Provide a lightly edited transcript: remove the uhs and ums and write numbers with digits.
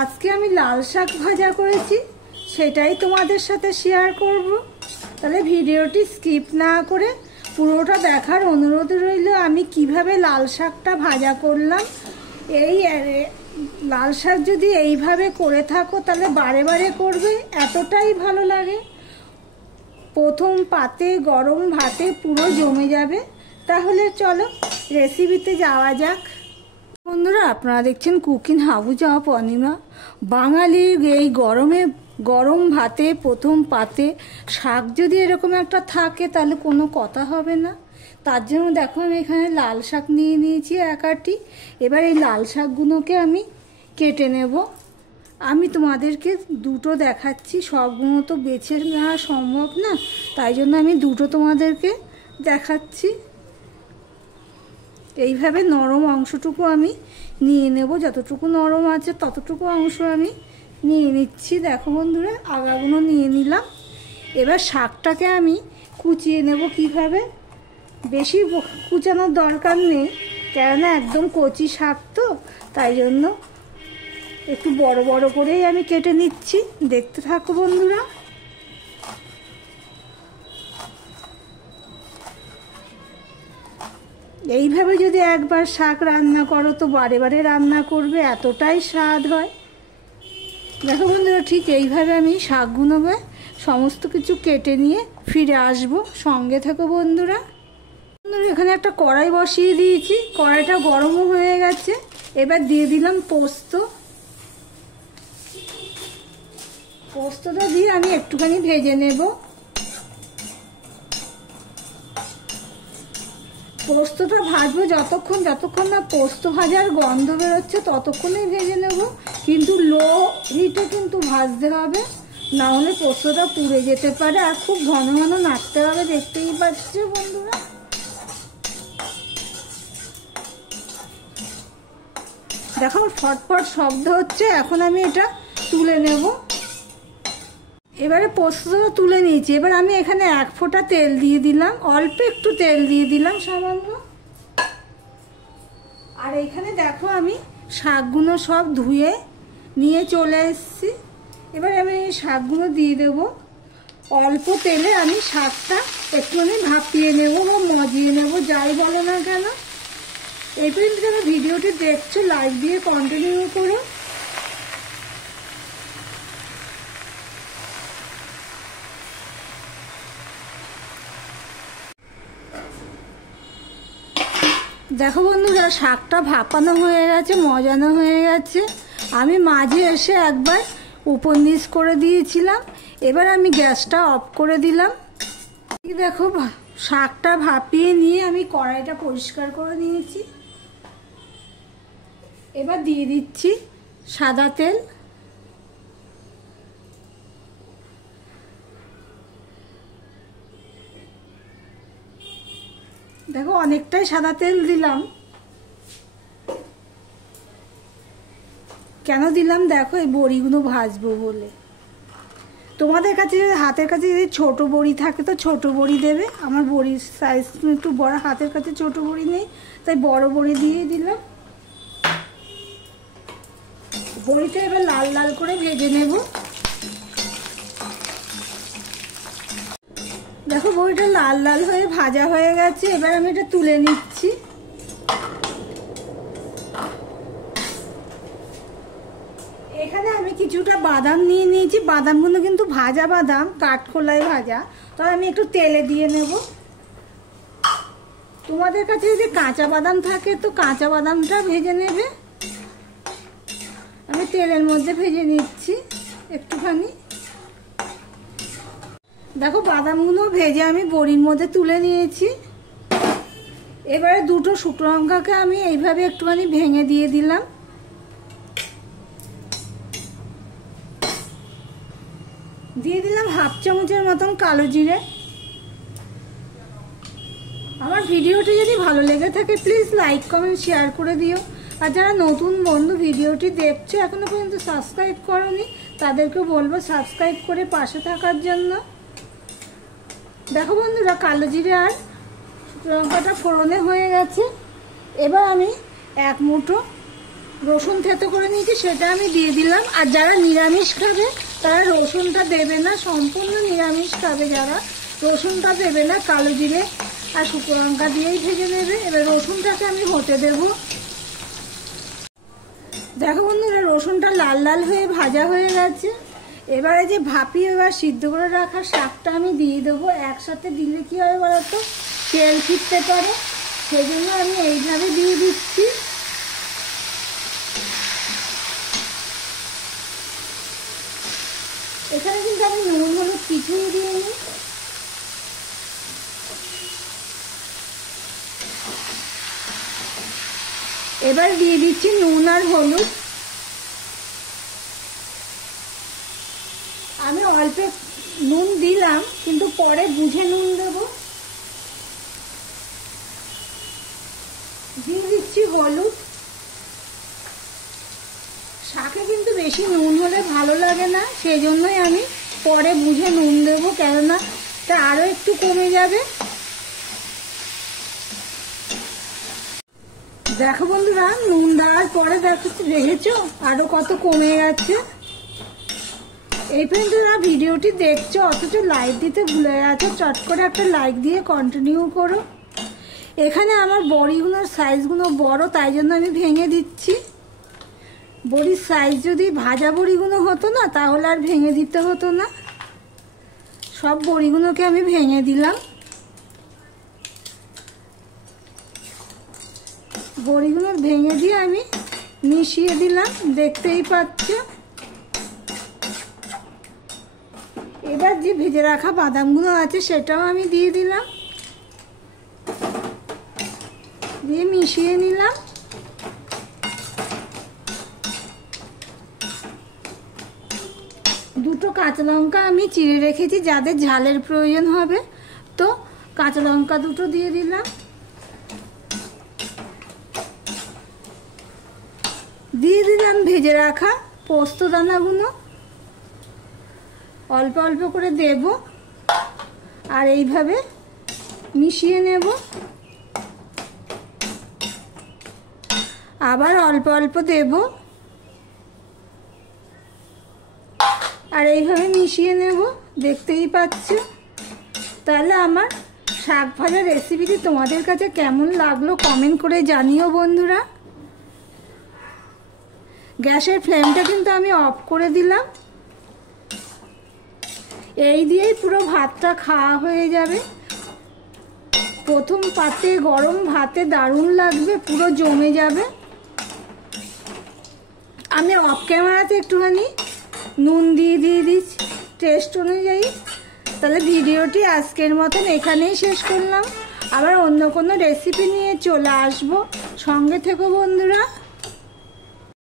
আজকে আমি লাল শাক ভাজা করেছি, সেটাই তোমাদের সাথে শেয়ার করব। তাহলে ভিডিওটি স্কিপ না করে পুরোটা দেখার অনুরোধ রইল। আমি কিভাবে লাল শাকটা ভাজা করলাম। এই লাল শাক যদি এইভাবে করে থাকো তাহলে বারে বারে করবে, এতটাই ভালো লাগে। প্রথম পাতে গরম ভাতে পুরো জমে যাবে। তাহলে চলো রেসিপিতে যাওয়া যাক। বন্ধুরা, আপনারা দেখছেন কুকিং হাউস অফ অনিমা। বাঙালির এই গরমে গরম ভাতে প্রথম পাতে শাক যদি এরকম একটা থাকে তাহলে কোনো কথা হবে না। তার জন্য দেখো আমি এখানে লাল শাক নিয়ে নিয়েছি এক আটি। এবার এই লাল শাকগুলোকে আমি কেটে নেব। আমি তোমাদেরকে দুটো দেখাচ্ছি, সবগুলো তো বেছে নেওয়া সম্ভব না, তাই জন্য আমি দুটো তোমাদেরকে দেখাচ্ছি। এইভাবে নরম অংশটুকু আমি নিয়ে নেব, যতটুকু নরম আছে ততটুকু অংশ আমি নিয়ে নিচ্ছি। দেখো বন্ধুরা, আগাগুলো নিয়ে নিলাম। এবার শাকটাকে আমি কুচিয়ে নেব। কিভাবে, বেশি কুচানোর দরকার নেই, কেননা একদম কচি শাক তো, তাই জন্য একটু বড় বড় করেই আমি কেটে নিচ্ছি। দেখতে থাকো বন্ধুরা। এইভাবে যদি একবার শাক রান্না করো তো বারে বারে রান্না করবে, এতটাই স্বাদ হয়। দেখো বন্ধুরা, ঠিক এইভাবে আমি শাকগুলোকে সমস্ত কিছু কেটে নিয়ে ফিরে আসব। সঙ্গে থাকো বন্ধুরা। এখানে একটা কড়াই বসিয়ে দিয়েছি, কড়াইটা গরমও হয়ে গেছে। এবার দিয়ে দিলাম পোস্ত। পোস্তটা দিয়ে আমি একটুখানি ভেজে নেব। পোস্তটা ভাজবো যতক্ষণ না পোস্ত ভাজার গন্ধ বেরোচ্ছে ততক্ষণই ভেজে নেব, কিন্তু লো হিটে কিন্তু ভাজতে হবে, না হলে পোস্তটা পুড়ে যেতে পারে। আর খুব ঘন ঘন নাড়তে হবে, দেখতেই পাচ্ছ বন্ধুরা। দেখো ফটফট শব্দ হচ্ছে, এখন আমি এটা তুলে নেব। এবারে পোস্তটা তুলে নিয়েছি। এবার আমি এখানে 1 ফোঁটা তেল দিয়ে দিলাম, অল্প একটু তেল দিয়ে দিলাম সামান্য। আর এখানে দেখো আমি শাকগুলো সব ধুয়ে নিয়ে চলে এসেছি। এবার আমি এই শাকগুলো দিয়ে দেব। অল্প তেলে আমি শাকটা একটুখানি ভাপিয়ে নেব বা মজিয়ে নেব, যাই বলো না কেন। এই পর্যন্ত যারা ভিডিওটি দেখছো লাইক দিয়ে কন্টিনিউ করো। দেখো বন্ধুরা, শাকটা ভাপানো হয়ে গেছে, মজানো হয়ে গেছে। আমি মাঝে এসে একবার উপর নিচ করে দিয়েছিলাম। এবার আমি গ্যাসটা অফ করে দিলাম। দেখো শাকটা ভাপিয়ে নিয়ে আমি কড়াইটা পরিষ্কার করে নিয়েছি। এবার দিয়ে দিচ্ছি সাদা তেল। দেখো অনেকটাই সাদা তেল দিলাম। কেন দিলাম দেখো, এই বড়িগুলো ভাজবো বলে। তোমাদের কাছে হাতের কাছে যদি ছোট বড়ি থাকে তো ছোট বড়ি দেবে। আমার বড়ির সাইজ একটু বড়, হাতের কাছে ছোট বড়ি নেই, তাই বড় বড়ি দিয়ে দিলাম। বড়িটা এবার লাল লাল করে ভেজে নেব। দেখো বড়িটা লাল লাল হয়ে ভাজা হয়ে গেছে। এবার আমি এটা তুলে নিচ্ছি। এখানে আমি কিছুটা বাদাম নিয়ে নিয়েছি। বাদামগুলো কিন্তু ভাজা বাদাম, কাঠখোলায় ভাজা, তো আমি একটু তেলে দিয়ে নেব। তোমাদের কাছে যদি কাঁচা বাদাম থাকে তো কাঁচা বাদামটা ভেজে নেবে। আমি তেলের মধ্যে ভেজে নিচ্ছি একটুখানি। দেখো বাদামগুলো ভেজে আমি বড়ির মধ্যে তুলে নিয়েছি। এবারে দুটো শুকনো লঙ্কাকে আমি এইভাবে একটুখানি ভেঙে দিয়ে দিলাম। দিয়ে দিলাম 1/2 চামচের মতন কালো জিরে। আমার ভিডিওটি যদি ভালো লেগে থাকে প্লিজ লাইক কমেন্ট শেয়ার করে দিও। আর যারা নতুন বন্ধু ভিডিওটি দেখছো এখনো পর্যন্ত সাবস্ক্রাইব করোনি, তাদেরকে বলবো সাবস্ক্রাইব করে পাশে থাকার জন্য। দেখো বন্ধুরা, কালো জিরে আর লঙ্কাটা ফোড়নে হয়ে গেছে। এবার আমি 1 মুঠো রসুন থেতো করে নিয়েছি সেটা আমি দিয়ে দিলাম। আর যারা নিরামিষ খাবে তারা রসুনটা দেবে না, সম্পূর্ণ নিরামিষ খাবে যারা রসুনটা দেবে না, কালো জিরে আর শুকনো লঙ্কা দিয়েই ভেজে নেবে। এবার রসুনটাকে আমি হতে দেব। দেখো বন্ধুরা, রসুনটা লাল লাল হয়ে ভাজা হয়ে গেছে। এবারে যে ভাপিয়ে বা সিদ্ধ করে রাখা শাকটা আমি দিয়ে দেবো। একসাথে দিলে কি হবে বলতো, তেল ছিটতে পারে, সেই জন্য আমি এইভাবে দিয়ে দিচ্ছি। এখানে কিন্তু আমি নুন হলুদ কিছুই দিইনি। এবার দিয়ে দিচ্ছি নুন আর হলুদ। আমি অল্প নুন দিলাম, কিন্তু পরে বুঝে নুন দেব। দিয়ে দিচ্ছি হলুদ। শাকে কিন্তু বেশি নুন হলে ভালো লাগে না, সেই জন্যই আমি পরে বুঝে নুন দেবো, কেননা তা আরও একটু কমে যাবে। দেখো বন্ধুরা, নুন দেওয়ার পরে দেখেছো আরো কত কমে গেছে। এই পর্যন্ত ভিডিওটি দেখছো অথচ লাইক দিতে ভুলে গেছো, চট করে একটা লাইক দিয়ে কন্টিনিউ করো। এখানে আমার বড়িগুলোর সাইজগুলো বড়, তাই জন্য আমি ভেঙে দিচ্ছি। বড়ির সাইজ যদি ভাজা বড়িগুলো হতো না, তাহলে আর ভেঙে দিতে হতো না। সব বড়িগুলোকে আমি ভেঙে দিলাম। বড়িগুলো ভেঙে দিয়ে আমি মিশিয়ে দিলাম, দেখতেই পাচ্ছ। এবার যে ভেজে রাখা বাদামগুলো আছে সেটাও আমি দিয়ে দিলাম, দিয়ে মিশিয়ে নিলাম। দুটো কাঁচা লঙ্কা আমি চিড়ে রেখেছি, যাদের ঝালের প্রয়োজন হবে তো কাঁচা লঙ্কা দুটো দিয়ে দিলাম। দিয়ে দিলাম ভেজে রাখা পোস্ত দানাগুলো, অল্প অল্প করে দেব আর এইভাবে মিশিয়ে নেব। আবার অল্প অল্প দেব আর এইভাবে মিশিয়ে নেব, দেখতেই পাচ্ছ। তাহলে আমার শাক ভাজা রেসিপিটি তোমাদের কাছে কেমন লাগলো কমেন্ট করে জানিও বন্ধুরা। গ্যাসের ফ্লেমটা কিন্তু আমি অফ করে দিলাম। এই দিয়েই পুরো ভাতটা খাওয়া হয়ে যাবে। প্রথম পাতে গরম ভাতে দারুণ লাগবে, পুরো জমে যাবে। আমি অফ ক্যামেরাতে একটুখানি নুন দিয়ে দিচ্ছি টেস্ট অনুযায়ী। তাহলে ভিডিওটি আজকের মতন এখানেই শেষ করলাম। আবার অন্য কোনো রেসিপি নিয়ে চলে আসবো, সঙ্গে থেকো বন্ধুরা।